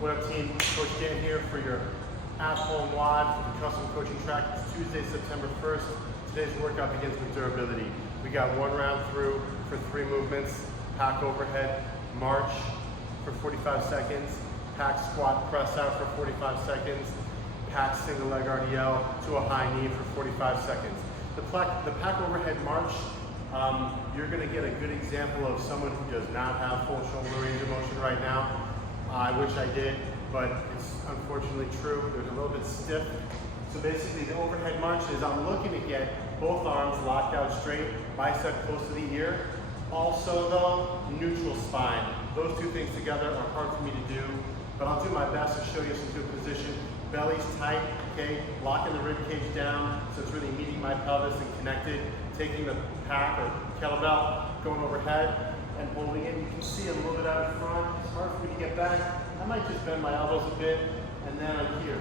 What up, team? Coach Dan here for your at-home WOD for the custom coaching track. It's Tuesday, September 1st. Today's workout begins with durability. We got one round through for 3 movements: pack overhead march for 45 seconds, pack squat press out for 45 seconds, pack single leg RDL to a high knee for 45 seconds. The pack overhead march, you're going to get a good example of someone who does not have full shoulder range of motion right now. I wish I did, but it's unfortunately true. They're a little bit stiff. So basically the overhead march is I'm looking to get both arms locked out straight, bicep close to the ear. Also though, neutral spine. Those two things together are hard for me to do, but I'll do my best to show you some good position. Belly's tight, okay? Locking the rib cage down so it's really meeting my pelvis and connected. Taking the pack or kettlebell, going overhead and holding it. You can see a little bit out in front. It's hard for me to get back. I might just bend my elbows a bit, and then I'm here.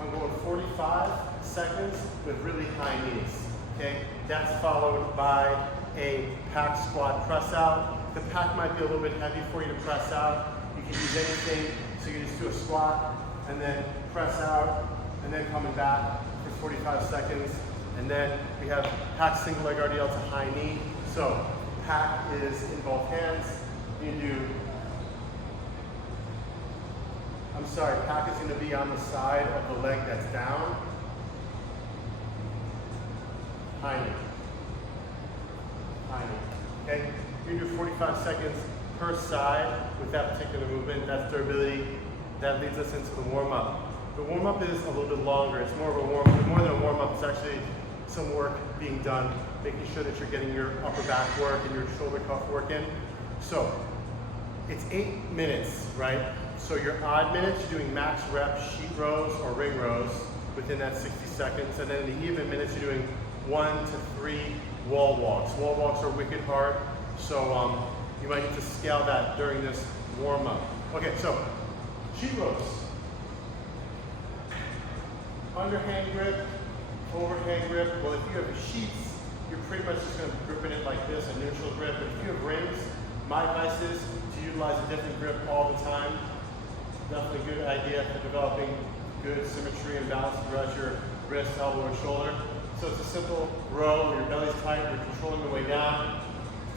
I'm going 45 seconds with really high knees, okay? That's followed by a pack squat press out. The pack might be a little bit heavy for you to press out. You can use anything, so you just do a squat, and then press out, and then coming back for 45 seconds. And then we have pack single leg RDL to high knee. So pack is in both hands. You do, pack is gonna be on the side of the leg that's down. High knee. High knee, okay? You're gonna do 45 seconds per side with that particular movement. That's durability. That leads us into the warm-up. The warm-up is a little bit longer. It's more of a warm-up. More than a warm-up, it's actually some work being done, making sure that you're getting your upper back work and your shoulder cuff work in. So it's 8 minutes, right? So your odd minutes, you're doing max rep sheet rows or ring rows within that 60 seconds. And then in the even minutes, you're doing 1 to 3 wall walks. Wall walks are wicked hard. So you might need to scale that during this warm-up. Okay, so sheet rows. Underhand grip, overhand grip. Well, if you have sheets, you're pretty much just going to grip in it like this, a neutral grip. But if you have rings, my advice is to utilize a different grip all the time. Definitely a good idea for developing good symmetry and balance throughout your wrist, elbow, and shoulder. So it's a simple row where your belly's tight, you're controlling the way down,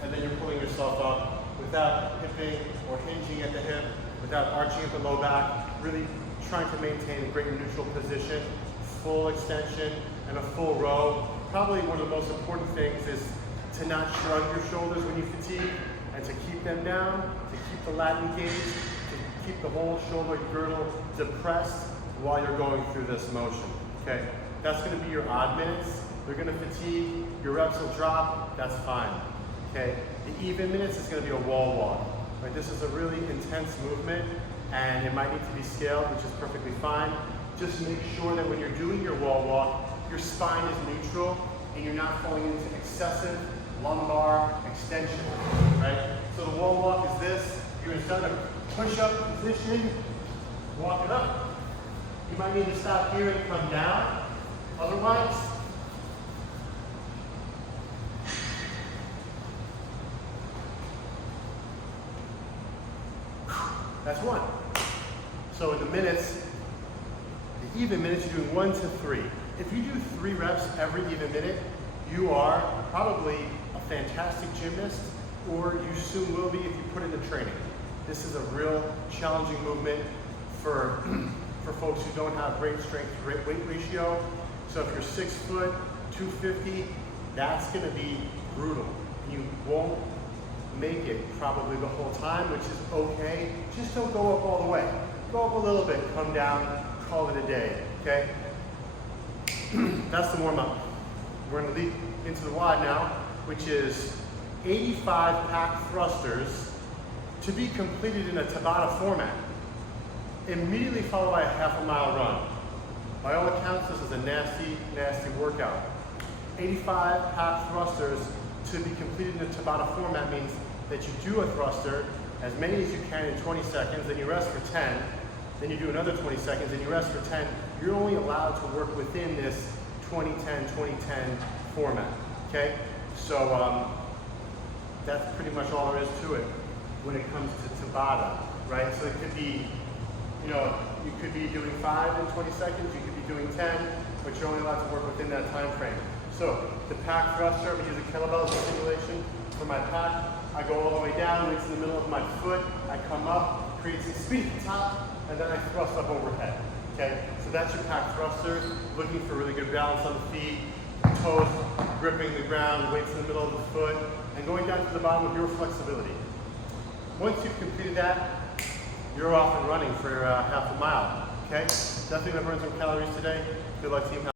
and then you're pulling yourself up without hipping or hinging at the hip, without arching at the low back, really trying to maintain a great neutral position, full extension, and a full row. Probably one of the most important things is to not shrug your shoulders when you fatigue, and to keep them down, to keep the lat engaged, to keep the whole shoulder girdle depressed while you're going through this motion, okay? That's gonna be your odd minutes. They're gonna fatigue, your reps will drop, that's fine, okay? The even minutes is gonna be a wall walk, right? This is a really intense movement, and it might need to be scaled, which is perfectly fine. Just make sure that when you're doing your wall walk, your spine is neutral and you're not falling into excessive lumbar extension, right? So the wall walk is this. You're gonna start a push-up position, walk it up. You might need to stop here and come down. Otherwise, that's one. So in the minutes, the even minutes, you're doing 1 to 3. If you do 3 reps every even minute, you are probably a fantastic gymnast, or you soon will be if you put in the training. This is a real challenging movement for folks who don't have great strength to weight ratio. So if you're 6 foot, 250, that's gonna be brutal. You won't make it probably the whole time, which is okay. Just don't go up all the way. Go up a little bit, come down, call it a day, okay? That's the warm-up. We're gonna lead into the WOD now, which is 85 pack thrusters to be completed in a Tabata format, immediately followed by a half-a-mile run. By all accounts, this is a nasty, nasty workout. 85 pack thrusters to be completed in a Tabata format means that you do a thruster, as many as you can in 20 seconds, then you rest for 10, then you do another 20 seconds, and you rest for 10. You're only allowed to work within this 20-10-20-10 format, okay? So that's pretty much all there is to it when it comes to Tabata, right? So it could be you could be doing 5 in 20 seconds, you could be doing 10, but you're only allowed to work within that time frame. So the pack thruster, we use a kettlebell as a simulation for my pack. I go all the way down, weights in the middle of my foot, I come up, create some speed at the top, and then I thrust up overhead. Okay, so that's your pack thruster, looking for really good balance on the feet, toes gripping the ground, weights in the middle of the foot, and going down to the bottom with your flexibility. Once you've completed that, you're off and running for half a mile. Okay, definitely gonna burn some calories today. Good luck, team.